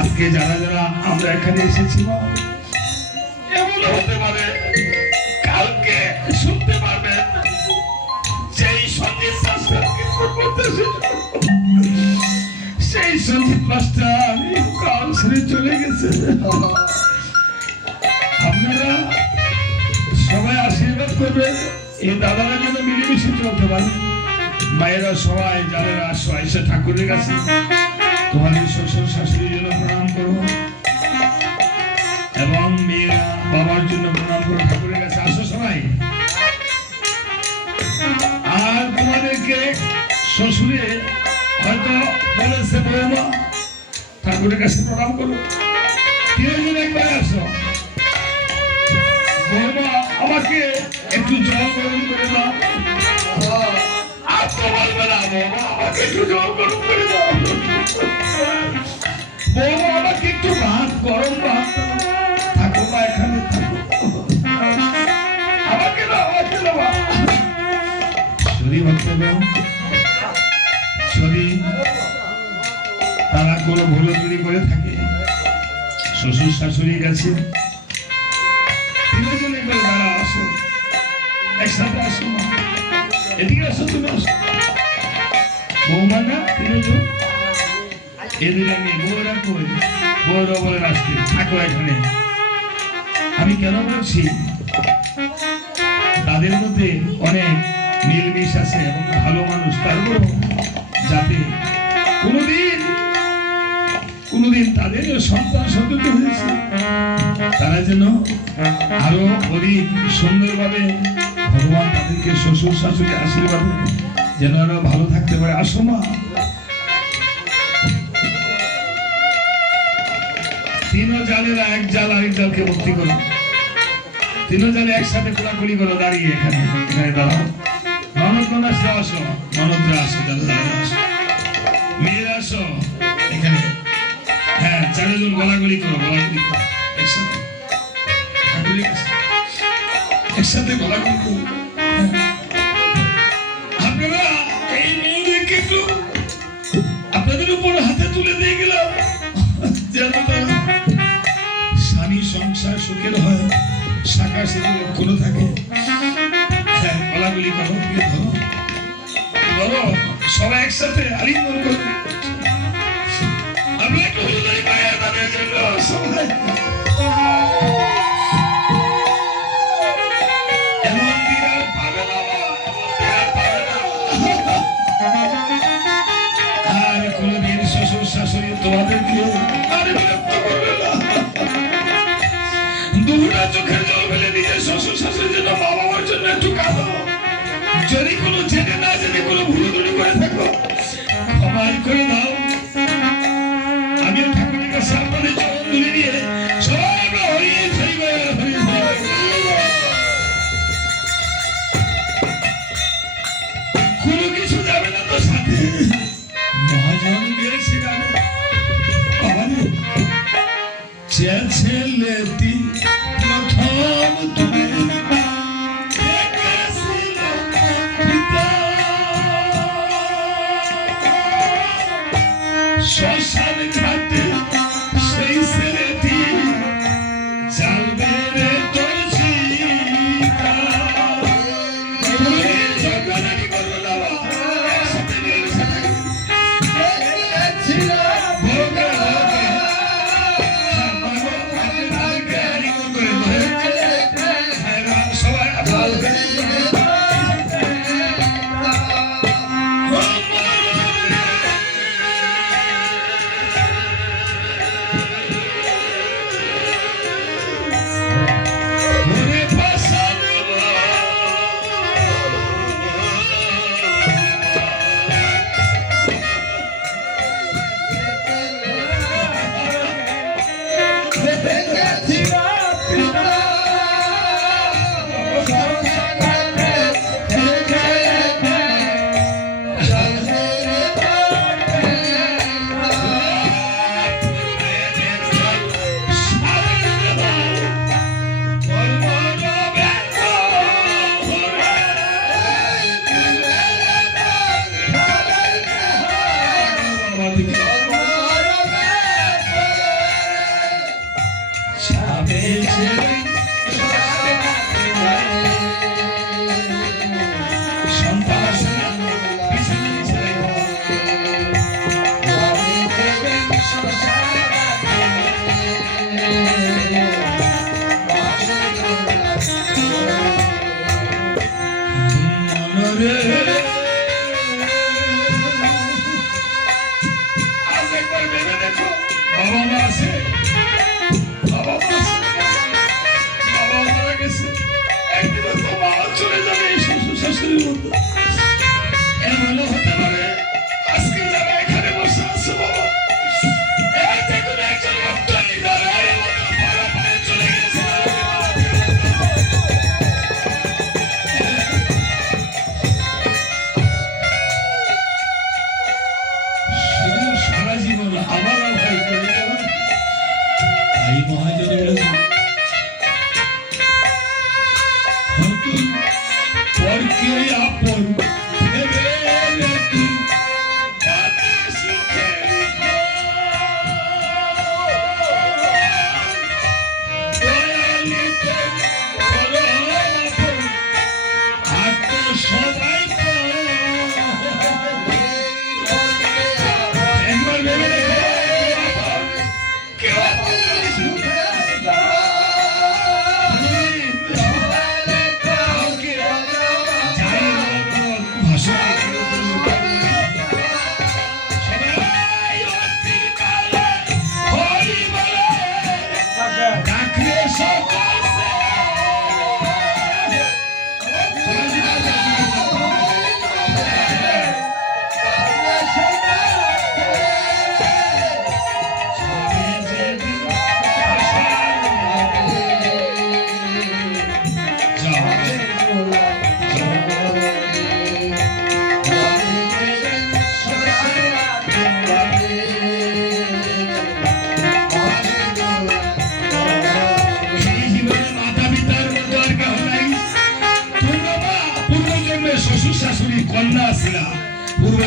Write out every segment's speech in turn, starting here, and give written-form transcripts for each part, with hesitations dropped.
আজকে যারা যারা আমরা এখানে এসেছি এমন হতে পারে কালকে শুনতে পারবেন সেই সঞ্জিত সেই সঞ্জিত মাস্টার কাল ছেড়ে চলে গেছে। আপনারা সবাই আশীর্বাদ করবেন এই দাদারা যেন মিলেমিশে চলতে পারে। মায়েরা সবাই যারা আসো এসে ঠাকুরের কাছে তোমাদের শ্বশুর শাশুড়ির জন্য প্রণাম করো এবং মেয়েরা বাবার জন্য প্রণাম করো। ঠাকুরের কাছে আসো সবাই। আর তোমাদেরকে শ্বশুরে হয়তো বলেছে বৌমা ঠাকুরের কাছে প্রণাম করো, তিনজন একবার আসো। বৌমা আমাকে একটু জল গরম করে দাও। আর তো বলবে না বৌমা আমাকে একটু জল গরম করে দাও। বৌমা আমাকে একটু ভাত গরম ভাত থাকো বা এখানে থাকো। আমাকে দাও আমাকে দেওয়া শরীর ভক্ত শরীর তারা কোনো ভুল ত্রুটি করে থাকে শ্বশুর শাশুড়ির কাছে তিনজনে করে তারা আসো, একসাথে আসো, মা এদিকে আসো, তুমি আসো বৌমা না তিনজন এদের আমি বউরা কই বউরা বলে আসতে থাকো এখানে। আমি কেন বলছি তাদের মধ্যে অনেক মিলমিশ আছে এবং ভালো মানুষ, তারপর যাতে কোনোদিন তাদের সন্তান সন্ততি হয়েছে তারা যেন আরো অধিক সুন্দরভাবে ভগবান তাদেরকে শ্বশুর শাশুড়ি আশীর্বাদ যেন আরো ভালো থাকতে পারে। আসো মা, তিন জালেরা এক জাল আরেক জালকে ভর্তি করো, তিন জালে একসাথে কোলাকুলি করো, দাঁড়িয়ে এখানে এখানে দাঁড়াও। ননদ ননাসরা আসো, ননদরা আসো, দাদারা আসো, মেয়েরা আসো এখানে। হ্যাঁ, চারজন গলাগলি করো, গলাগলি করো একসাথে, একসাথে গলাগলি করো। আপনারা এই মেয়েদেরকে একটু আপনাদের উপর হাতে তুলে দিয়ে গেলাম যেন স্বামী সংসার সুখের হয়, শাখা সেতু লক্ষণ থাকে। হ্যাঁ, গলাগুলি করো, ধরো ধরো, সবাই একসাথে আলিঙ্গন করো। আমরা একটু হৃদয় পাই তাদের জন্য সবাই। এমন বিরাট পাবে না, বিরাট পাবে না। আর কোনদিন শ্বশুর শাশুড়ি তোমাদেরকে আর বিরক্ত করবে না। দুটা চোখের জল ফেলে দিয়ে শ্বশুর শাশুড়ির জন্য, মা বাবার জন্য একটু কাঁদো। যদি কোনো জেনে না জেনে কোনো ভুল ত্রুটি করে থাকো ক্ষমা করে দাও। আমি ঠাকুরের কাছে আপনাদের চরণ ধরে নিয়ে সবাই আমরা হরিয়ে থাকবে, হরিয়ে থাকবে। কোনো কিছু যাবে না তো সাথে। মহাজন গিয়েছে গানে বাবারে, ছেলেটি প্রথম তুমি শ্মশান ঘাটে সেই ছেলেটি জালবে রে তোর চিতা। ঝগড়াঝাটি করবো না, একসাথে মিলেমিশে থাকবে।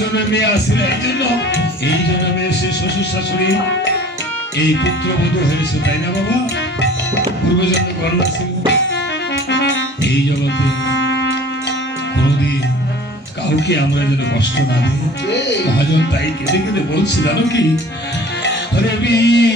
জন্মে মেয়ে আসছিল এই জন্মে এসে শ্বশুর শাশুড়ি এই পুত্রবধূ হয়েছে, তাই না বাবা? পূর্বজন্মে কন্যা ছিল। এই জগতে কোনদিন কাউকে আমরা যেন কষ্ট না দিই। মহাজন তাই কেঁদে কেঁদে বলছি, জানো কি? হরে বীর